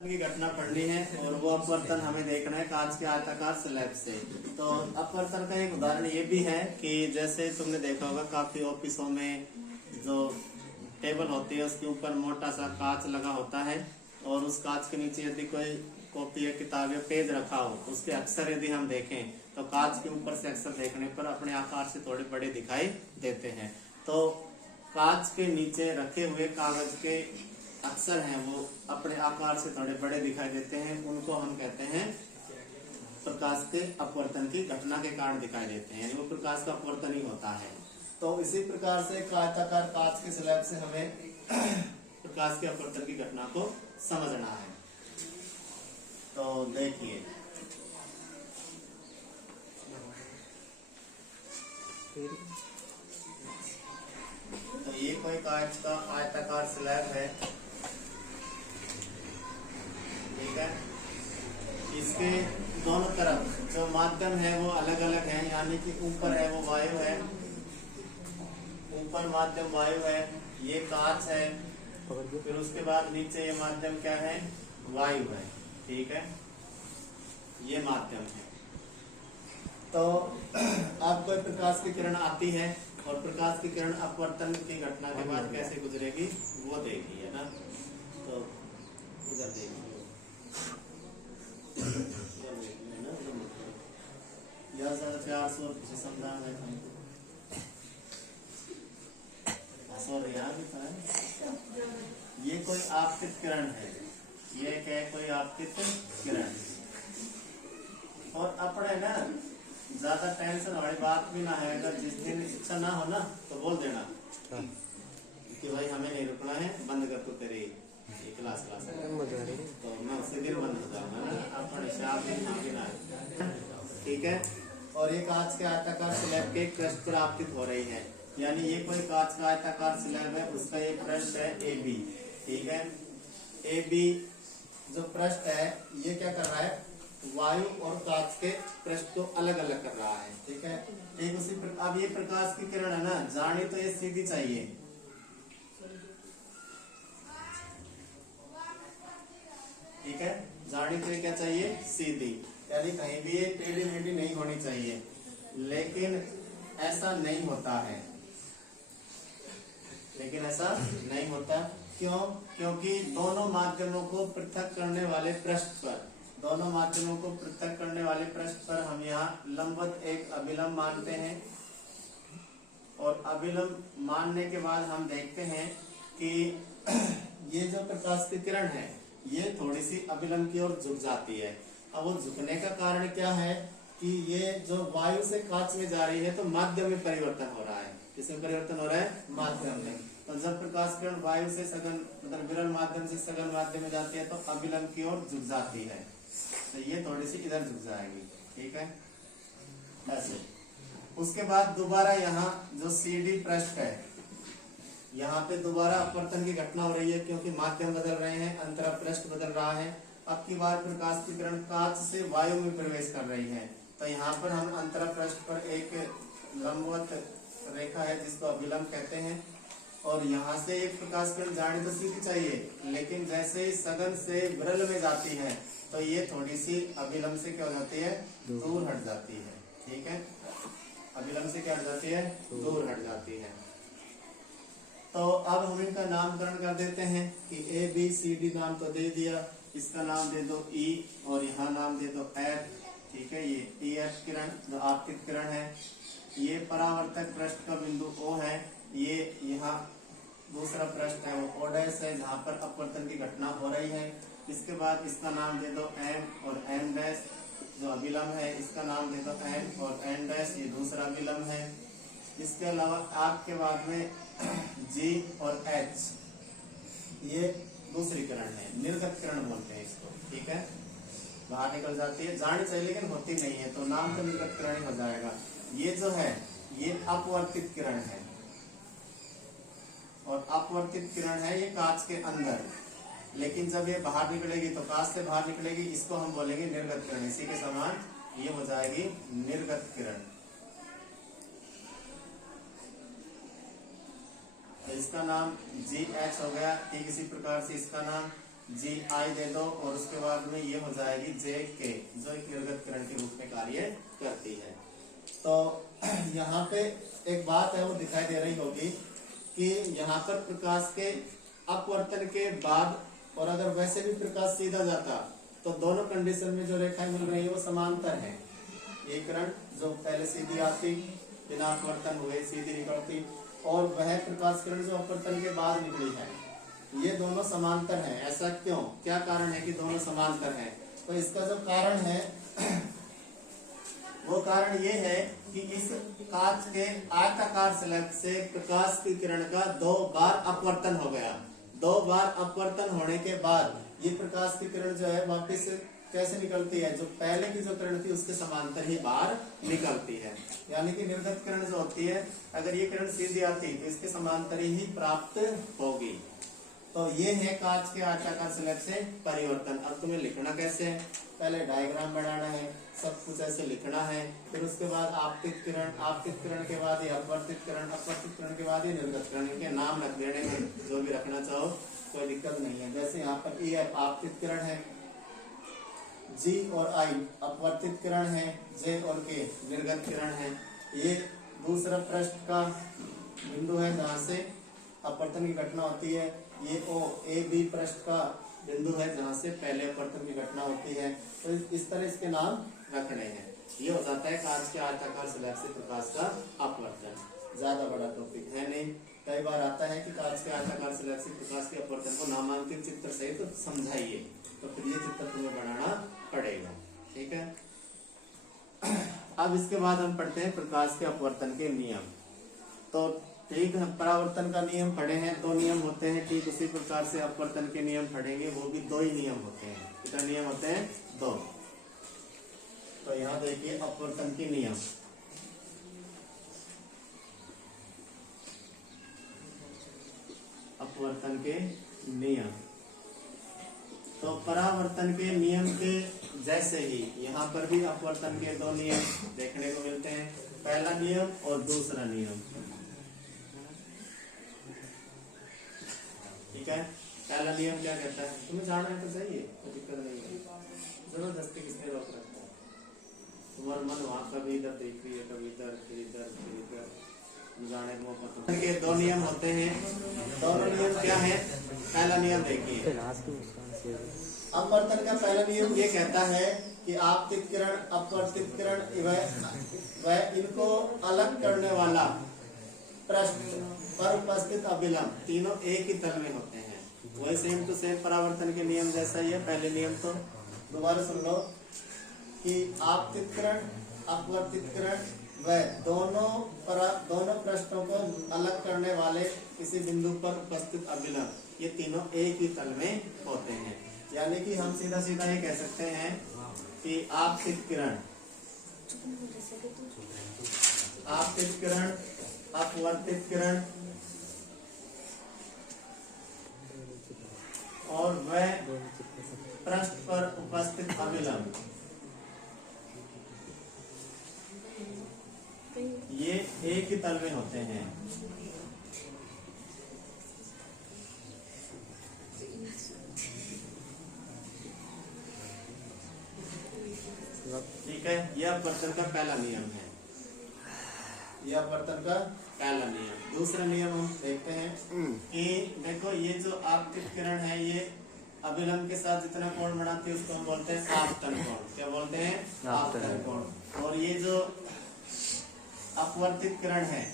की घटना पढ़नी है और वो अपवर्तन हमें देखना है कांच के आयताकार स्लैब से। तो अपवर्तन का एक उदाहरण ये भी है कि जैसे तुमने देखा होगा काफी ऑफिसों में जो टेबल होती है उसके ऊपर मोटा सा कांच लगा होता है और उस कांच के नीचे यदि कोई कॉपी या किताब या पेज रखा हो उसके अक्षर यदि हम देखें तो कांच के ऊपर से अक्षर देखने पर अपने आकार से थोड़े बड़े दिखाई देते हैं। तो कांच के नीचे रखे हुए कागज के अक्षर हैं वो अपने आकार से थोड़े बड़े दिखाई देते हैं, उनको हम कहते हैं प्रकाश के अपवर्तन की घटना के कारण दिखाई देते हैं, यानी वो प्रकाश का अपवर्तन ही होता है। तो इसी प्रकार से आयताकार कांच के स्लैब से हमें प्रकाश के अपवर्तन की घटना को समझना है। तो देखिए तो ये कोई कांच का आयताकार स्लैब है, ठीक है। इसके दोनों तरफ जो माध्यम है वो अलग अलग है, यानी कि ऊपर है वो वायु है, ऊपर माध्यम वायु है, ये कांच है, फिर उसके बाद नीचे ये माध्यम क्या है, वायु है, ठीक है, ये माध्यम है। तो आपको प्रकाश की किरण आती है और प्रकाश की किरण अपवर्तन की घटना के बाद कैसे गुजरेगी वो देखिए ना। तो उधर देखिए यह 450 संधान है, ये कोई आपतित किरण है, ये क्या है, कोई आपतित किरण। और अपने ना ज्यादा टेंशन वाली बात भी ना है, अगर जिस दिन इच्छा ना हो ना तो बोल देना कि भाई हमें नहीं रुकना है, बंद कर तू तेरी क्लास है, तो मैं उसी दिन बंद हो जाऊंगा ना, अपने ठीक है। और ये कांच के आयताकार स्लैब के पृष्ठ पर आपतित हो रही है, यानी ये कोई कांच का आयताकार स्लैब है, उसका ये पृष्ठ है AB, ठीक है। AB जो पृष्ठ है ये क्या कर रहा है, वायु और कांच के पृष्ठ को अलग अलग कर रहा है, ठीक है। एक उसी अब ये प्रकाश की किरण है ना, जानी तो ये सीधी चाहिए, ठीक है, जानी तो ये क्या चाहिए, सीधी, यानी कहीं भी ये टेढ़ी मेढ़ी नहीं होनी चाहिए, लेकिन ऐसा नहीं होता है, लेकिन ऐसा नहीं होता। क्यों? क्योंकि दोनों माध्यमों को पृथक करने वाले पृष्ठ पर, दोनों माध्यमों को पृथक करने वाले पृष्ठ पर हम यहाँ लंबवत एक अभिलंब मानते हैं, और अभिलंब मानने के बाद हम देखते हैं कि ये जो प्रकाश की किरण है ये थोड़ी सी अभिलंब की ओर झुक जाती है। अब वो झुकने का कारण क्या है कि ये जो वायु से कांच में जा रही है तो माध्यम में परिवर्तन हो रहा है, किसमें परिवर्तन हो रहा है, माध्यम में। तो जब प्रकाश किरण वायु से सघन मतलब विरल माध्यम से सघन माध्यम में जाती है तो अभिलंब की ओर झुक जाती है, तो ये थोड़ी सी इधर झुक जाएगी, ठीक है, ऐसे। उसके बाद दोबारा यहाँ जो CD पृष्ठ है यहाँ पे दोबारा अपवर्तन की घटना हो रही है, क्योंकि माध्यम बदल रहे हैं, अंतरा पृष्ठ बदल रहा है। अब की बार प्रकाश की किरण कांच से वायु में प्रवेश कर रही है, तो यहाँ पर हम अंतरा पृष्ठ पर एक लंबवत रेखा है जिसको अभिलंब कहते हैं, और यहाँ से एक प्रकाश किरण जानी तो सीधी चाहिए, लेकिन जैसे ही सघन से विरल में जाती है तो ये थोड़ी सी अभिलंब से क्या हो जाती है, दूर हट जाती है, ठीक है, अभिलंब से क्या हट जाती है, दूर हट जाती है। तो अब हम इनका नामकरण कर देते हैं कि ABCD नाम तो दे दिया, इसका नाम दे दो E और यहाँ नाम दे दो F, ठीक है। ये EF किरण जो आपतित किरण है, ये परावर्तक पृष्ठ का बिंदु O है, ये यहाँ दूसरा पृष्ठ है वो O' है जहाँ पर अपवर्तन की घटना हो रही है। इसके बाद इसका नाम दे दो M और M' जो अभिलंब है, इसका नाम दे दो N और N', ये दूसरा अभिलंब है। इसके अलावा आपके बाद में G और H ये दूसरी किरण है, निर्गत किरण बोलते हैं इसको, ठीक है, बाहर निकल जाती है, जानी चाहिए लेकिन होती नहीं है, तो नाम तो निर्गत किरण ही हो जाएगा। ये जो है ये अपवर्तित किरण है, और अपवर्तित किरण है ये कांच के अंदर, लेकिन जब ये बाहर निकलेगी तो कांच से बाहर निकलेगी, इसको हम बोलेंगे निर्गत किरण, इसी के समान ये हो जाएगी निर्गत किरण। तो इसका नाम GH हो गया, ठीक इसी प्रकार से इसका नाम जी आई दे दो और उसके बाद में ये हो जाएगी जे के, जो एक निर्गत किरण के रूप में कार्य करती है। तो यहाँ पे एक बात है वो दिखाई दे रही होगी कि यहाँ पर प्रकाश के अपवर्तन के बाद और अगर वैसे भी प्रकाश सीधा जाता तो दोनों कंडीशन में जो रेखाएं मिल रही है वो समांतर है। ये किरण जो पहले सीधी आती बिना अपवर्तन हुए सीधी निकलती, और वह प्रकाश किरण जो अपवर्तन के बाद निकली है, ये दोनों समांतर हैं। ऐसा क्यों, क्या कारण है कि दोनों समांतर हैं? तो इसका जो कारण है वो कारण ये है कि इस कांच के आयताकार स्लैब से प्रकाश की किरण का 2 बार अपवर्तन हो गया। 2 बार अपवर्तन होने के बाद ये प्रकाश की किरण जो है वापस कैसे निकलती है, जो पहले की जो किरण थी उसके समांतर ही बाहर निकलती है। यानी कि निर्गत किरण जो होती है, अगर ये किरण सीधी आती तो इसके समांतर ही प्राप्त होगी। तो ये है कांच के आयताकार स्लैब से परिवर्तन। अब तुम्हें लिखना कैसे है, पहले डायग्राम बनाना है, सब कुछ ऐसे लिखना है, फिर उसके बाद आपतित किरण के बाद ये अपवर्तित किरण के बाद ये निर्गत किरण। इनके नाम रख देने में जो भी रखना चाहो कोई दिक्कत नहीं है। जैसे यहाँ पर ए आपतित किरण है, जी और आई अपवर्तित किरण है, जे और के निर्गत किरण है। ये दूसरा पृष्ठ का बिंदु है जहाँ से अपवर्तन की घटना होती है। ये ओ ए बी पृष्ठ का बिंदु है जहाँ से पहले अपवर्तन की घटना होती है। तो इस तरह इसके नाम रखने हैं। ये हो जाता है कांच के आयताकार स्लैब से प्रकाश का अपवर्तन। ज्यादा बड़ा टॉपिक है नहीं, कई बार आता है कि कांच के आयताकार स्लैब से प्रकाश के अपवर्तन को नामांकित चित्र सहित तो समझाइए, तो फिर ये चित्र तुम्हें बनाना पड़ेगा। ठीक है, अब इसके बाद हम पढ़ते हैं प्रकाश के अपवर्तन के नियम। तो ठीक है, परावर्तन का नियम पढ़े हैं, 2 नियम होते हैं। ठीक उसी प्रकार से अपवर्तन के नियम पढ़ेंगे, वो भी 2 ही नियम होते हैं। कितने नियम होते हैं? 2। तो यहाँ देखिए अपवर्तन के नियम। अपवर्तन के नियम तो परावर्तन के नियम के जैसे ही यहाँ पर भी अपवर्तन के 2 नियम देखने को मिलते हैं, पहला नियम और दूसरा नियम। ठीक है, पहला नियम क्या कहता है, तुम्हें जाना है तो चाहिए, कोई दिक्कत नहीं है। जबरदस्ती किसने रोक रखा है? तुम्हारा मन वहां कभी इधर देख रही है, कभी इधर, फिर इधर, फिर इधर, जाने को पता। के 2 नियम होते हैं। दोनों नियम क्या है? पहला नियम देखिए, अपवर्तन का पहला नियम ये कहता है कि आपतित किरण, अपवर्तित किरण वह इनको अलग करने वाला पृष्ठ पर उपस्थित अभिलंब तीनों एक ही तल में होते हैं। वही सेम टू सेम परावर्तन के नियम जैसा ही है। पहले नियम तो दोबारा सुन लो कि आपतित किरण, अपवर्तित किरण वह दोनों पृष्ठों को अलग करने वाले किसी बिंदु पर उपस्थित अभिलंब, ये तीनों एक ही तल में होते हैं। यानी कि हम सीधा सीधा ये कह सकते हैं कि आपतित किरण, अपवर्तित किरण और वह पृष्ठ पर उपस्थित अभिलंब, ये एक ही तल में होते हैं। ठीक है, यह अपवर्तन का पहला नियम है। यह अपवर्तन का पहला नियम। दूसरा नियम हम देखते हैं कि देखो ये जो आपतित किरण है, ये अभिलंब के साथ जितना कोण बनाती है उसको हम बोलते हैं आपतन कोण। क्या बोलते हैं? आपतन कोण। और ये जो अपवर्तित किरण है,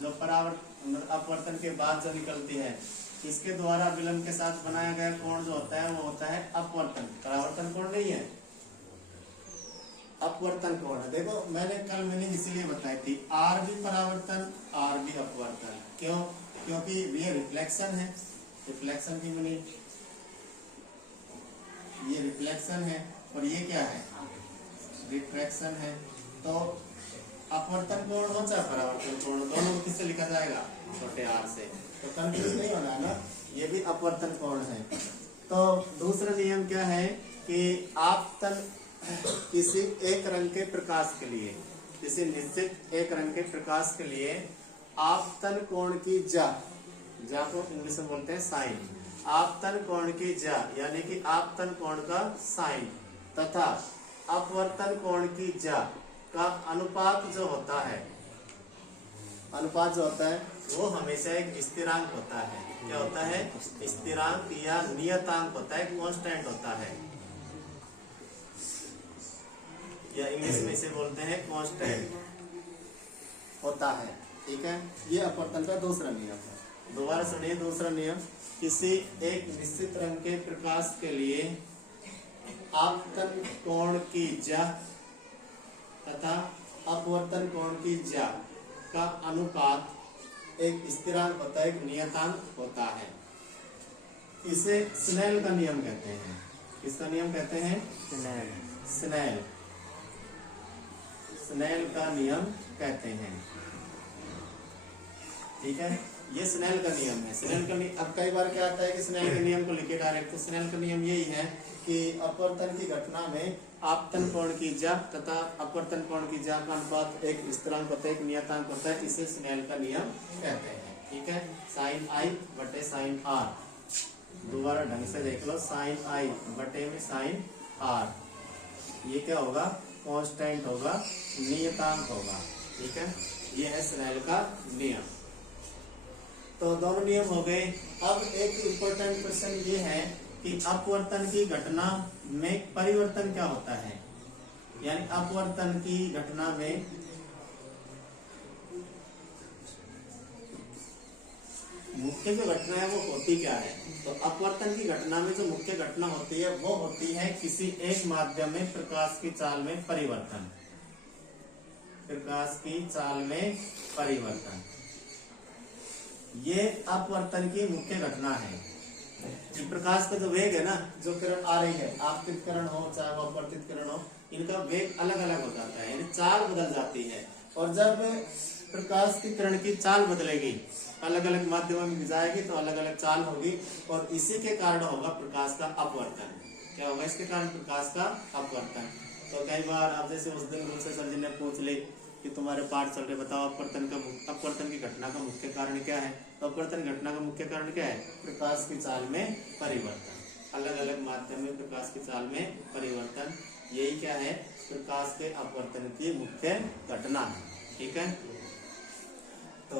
जो अपवर्तन के बाद जो निकलती है, इसके द्वारा अभिलंब के साथ बनाया गया कोण जो होता है वो होता है अपवर्तन। परावर्तन कोण नहीं है, अपवर्तन कोण है। देखो मैंने मीनिंग इसीलिए बताई थी, आर भी परावर्तन, आर भी अपवर्तन। क्यों? क्योंकि ये रिफ्लेक्शन है। रिफ्लेक्शन की मीनिंग, ये रिफ्लेक्शन है और ये क्या है? रिफ्रैक्शन है। तो अपवर्तन कोण हो चाहे परावर्तन कोण, दोनों को किससे लिखा जाएगा? छोटे आर से। तो कंफ्यूज नहीं होना है ना, ये भी अपवर्तन कोण है। तो दूसरा नियम क्या है कि आपतन किसी एक रंग के प्रकाश के लिए, किसी निश्चित एक रंग के प्रकाश के लिए आपतन कोण की जा को इंग्लिश में बोलते हैं साइन। आपतन कोण की ज्या यानी कि आपतन कोण का साइन तथा अपवर्तन कोण की ज्या का अनुपात जो होता है, अनुपात जो होता है वो हमेशा एक स्थिरांक होता है। क्या होता है? स्थिरांक या नियतांक होता है, कांस्टेंट होता है, या इंग्लिश में इसे बोलते हैं कांस्टेंट होता है। ठीक है, ये अपवर्तन का दूसरा नियम है। दोबारा सुनिए दूसरा नियम। किसी एक निश्चित रंग के प्रकाश के लिए आपतन कोण की ज्या तथा अपवर्तन कोण की ज्या का अनुपात एक स्थिरांक होता है, एक नियतांक होता है। इसे स्नेल का नियम कहते हैं। किसका नियम कहते हैं? स्नेल। स्नेल का नियम कहते हैं। ठीक है, ये स्नेल का नियम है। स्नेल का नियम, अब कई बार क्या आता है कि स्नेल के नियम को लिखे डायरेक्ट, तो स्नेल का नियम यही है कि अपवर्तन की घटना में आपतन कोण की ज्या तथा अपवर्तन कोण की ज्या का अनुपात एक स्थिरांक होता है, एक नियतांक होता है। इसे स्नेल का नियम कहते हैं। ठीक है, साइन आई बटे साइन आर, दोबारा ढंग से देख लो, साइन आई बटे में साइन आर, ये क्या होगा? कांस्टेंट होगा, नियतांक होगा। ठीक है, ये है स्नेल का नियम। तो दोनों नियम हो गए। अब एक इम्पोर्टेंट क्वेश्चन ये है कि अपवर्तन की घटना में परिवर्तन क्या होता है, यानी अपवर्तन की घटना में मुख्य जो घटना है वो होती क्या है? तो अपवर्तन की घटना में जो मुख्य घटना होती है वो होती है किसी एक माध्यम में प्रकाश की चाल में परिवर्तन। प्रकाश की चाल में परिवर्तन, ये अपवर्तन की मुख्य घटना है। कि प्रकाश का जो वेग है ना, जो किरण आ रही है, आपतित किरण हो चाहे वो अपवर्तित किरण हो, इनका वेग अलग अलग हो जाता है, यानी चाल बदल जाती है। और जब प्रकाश की किरण की चाल बदलेगी, अलग अलग माध्यमों में जाएगी तो अलग अलग चाल होगी, और इसी के कारण होगा प्रकाश का अपवर्तन। क्या होगा इसके कारण? प्रकाश का अपवर्तन। तो कई बार अब जैसे उस दिन मुझसे सर जी ने पूछ ली कि तुम्हारे पाठ चल रहे, बताओ अपवर्तन की घटना का मुख्य कारण क्या है? तो अपवर्तन घटना का मुख्य कारण क्या है? प्रकाश की चाल में परिवर्तन, अलग अलग माध्यम में प्रकाश की चाल में परिवर्तन, यही क्या है? प्रकाश के अपवर्तन की मुख्य घटना है। ठीक है, तो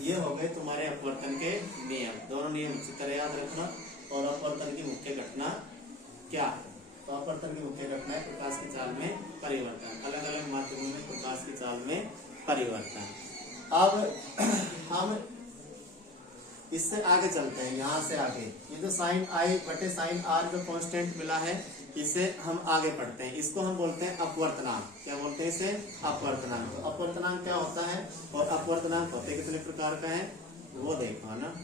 ये हो गए तुम्हारे अपवर्तन के नियम। दोनों नियम अच्छी तरह याद रखना। और अपवर्तन की मुख्य घटना क्या है? तो अपवर्तन की मुख्य घटना है प्रकाश की चाल में परिवर्तन, अलग अलग माध्यमों में प्रकाश की चाल में परिवर्तन। अब हम इससे आगे चलते हैं, यहाँ से आगे। ये जो साइन आई बटे साइन आर जो कांस्टेंट मिला है, इसे हम आगे पढ़ते हैं। इसको हम बोलते हैं अपवर्तनांक। क्या बोलते हैं इसे? अपवर्तनांक। तो अपवर्तनांक क्या होता है और अपवर्तनांक होते कितने प्रकार का है वो देखो, है ना।